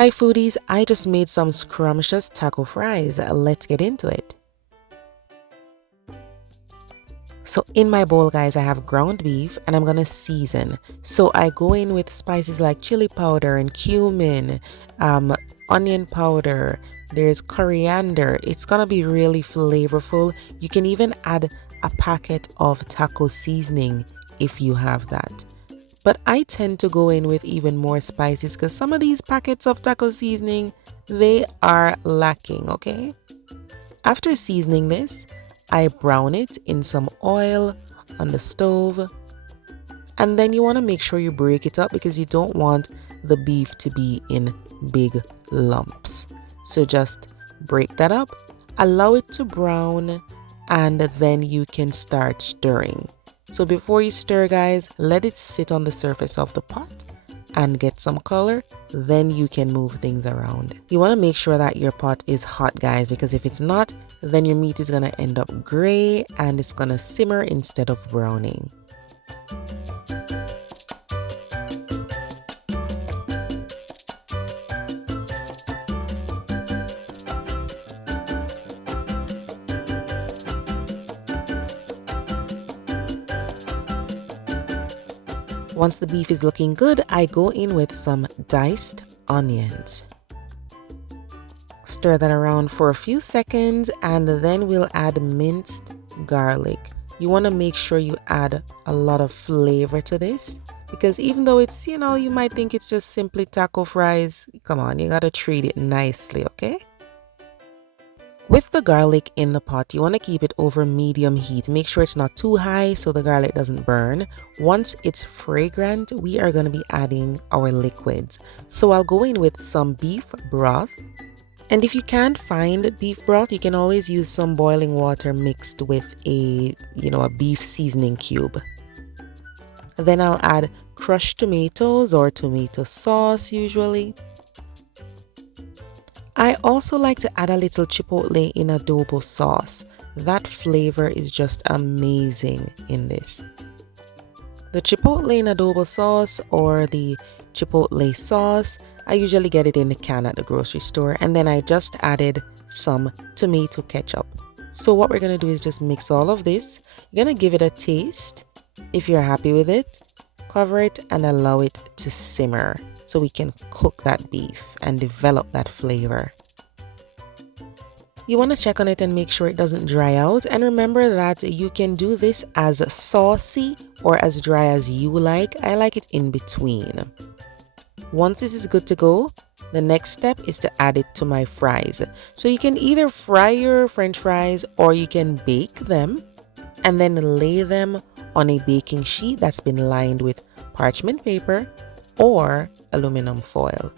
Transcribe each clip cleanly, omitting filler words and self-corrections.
Hi foodies, I just made some scrumptious taco fries. Let's get into it. So in my bowl guys, I have ground beef and I'm gonna season. So I go in with spices like chili powder and cumin, onion powder, there's coriander. It's gonna be really flavorful. You can even add a packet of taco seasoning if you have that. But I tend to go in with even more spices because some of these packets of taco seasoning, they are lacking, okay? After seasoning this, I brown it in some oil on the stove. And then you want to make sure you break it up because you don't want the beef to be in big lumps. So just break that up, allow it to brown, and then you can start stirring. So before you stir guys, let it sit on the surface of the pot and get some color, then you can move things around. You want to make sure that your pot is hot guys, because if it's not, then your meat is going to end up gray and it's going to simmer instead of browning. Once the beef is looking good, I go in with some diced onions. Stir that around for a few seconds and then we'll add minced garlic. You want to make sure you add a lot of flavor to this because even though it's, you might think it's just simply taco fries, come on, you gotta treat it nicely, okay? With the garlic in the pot, you want to keep it over medium heat. Make sure it's not too high so the garlic doesn't burn. Once it's fragrant, we are going to be adding our liquids. So I'll go in with some beef broth. And if you can't find beef broth, you can always use some boiling water mixed with a beef seasoning cube. Then I'll add crushed tomatoes or tomato sauce usually. I also like to add a little chipotle in adobo sauce. That flavor is just amazing in this. The chipotle in adobo sauce or the chipotle sauce, I usually get it in a can at the grocery store, and then I just added some tomato ketchup. So what we're going to do is just mix all of this. You're going to give it a taste. If you're happy with it, cover it and allow it to simmer so we can cook that beef and develop that flavor. You want to check on it and make sure it doesn't dry out, and remember that you can do this as saucy or as dry as you like. I like it in between. Once this is good to go, the next step is to add it to my fries. So you can either fry your french fries or you can bake them and then lay them on a baking sheet that's been lined with parchment paper or aluminum foil.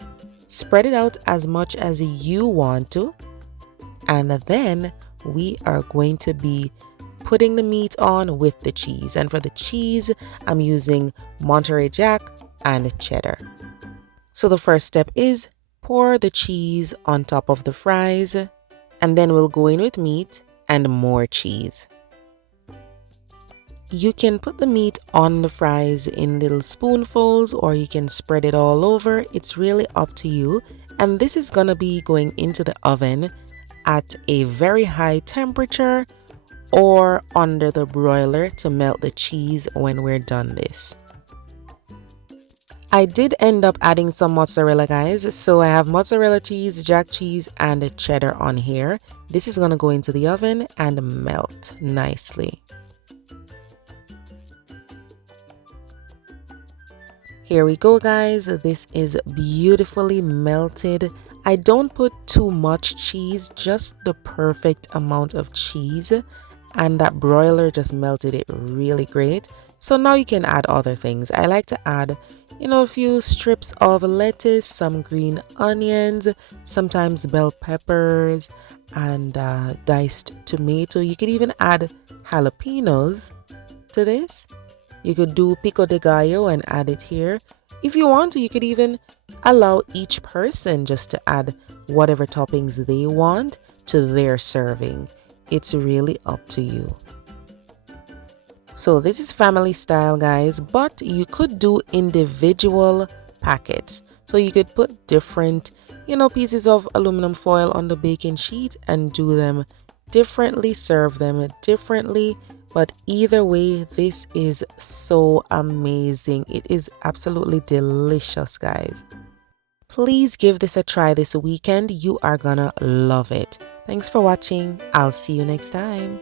Spread it out as much as you want to, and then we are going to be putting the meat on with the cheese. And for the cheese, I'm using Monterey Jack and Cheddar. So the first step is pour the cheese on top of the fries, and then we'll go in with meat and more cheese. You can put the meat on the fries in little spoonfuls or you can spread it all over. It's really up to you. And this is gonna be going into the oven at a very high temperature or under the broiler to melt the cheese when we're done this. I did end up adding some mozzarella guys, so I have mozzarella cheese, jack cheese, and cheddar on here. This is gonna go into the oven and melt nicely. Here we go guys, this is beautifully melted. I don't put too much cheese, just the perfect amount of cheese, and that broiler just melted it really great. So now you can add other things. I like to add, a few strips of lettuce, some green onions, sometimes bell peppers, and diced tomato. You could even add jalapenos to this. You could do pico de gallo and add it here. If you want to, you could even allow each person just to add whatever toppings they want to their serving. It's really up to you. So this is family style guys, but you could do individual packets. So you could put different pieces of aluminum foil on the baking sheet and do them differently, serve them differently. But either way, this is so amazing. It is absolutely delicious, guys. Please give this a try this weekend. You are gonna love it. Thanks for watching. I'll see you next time.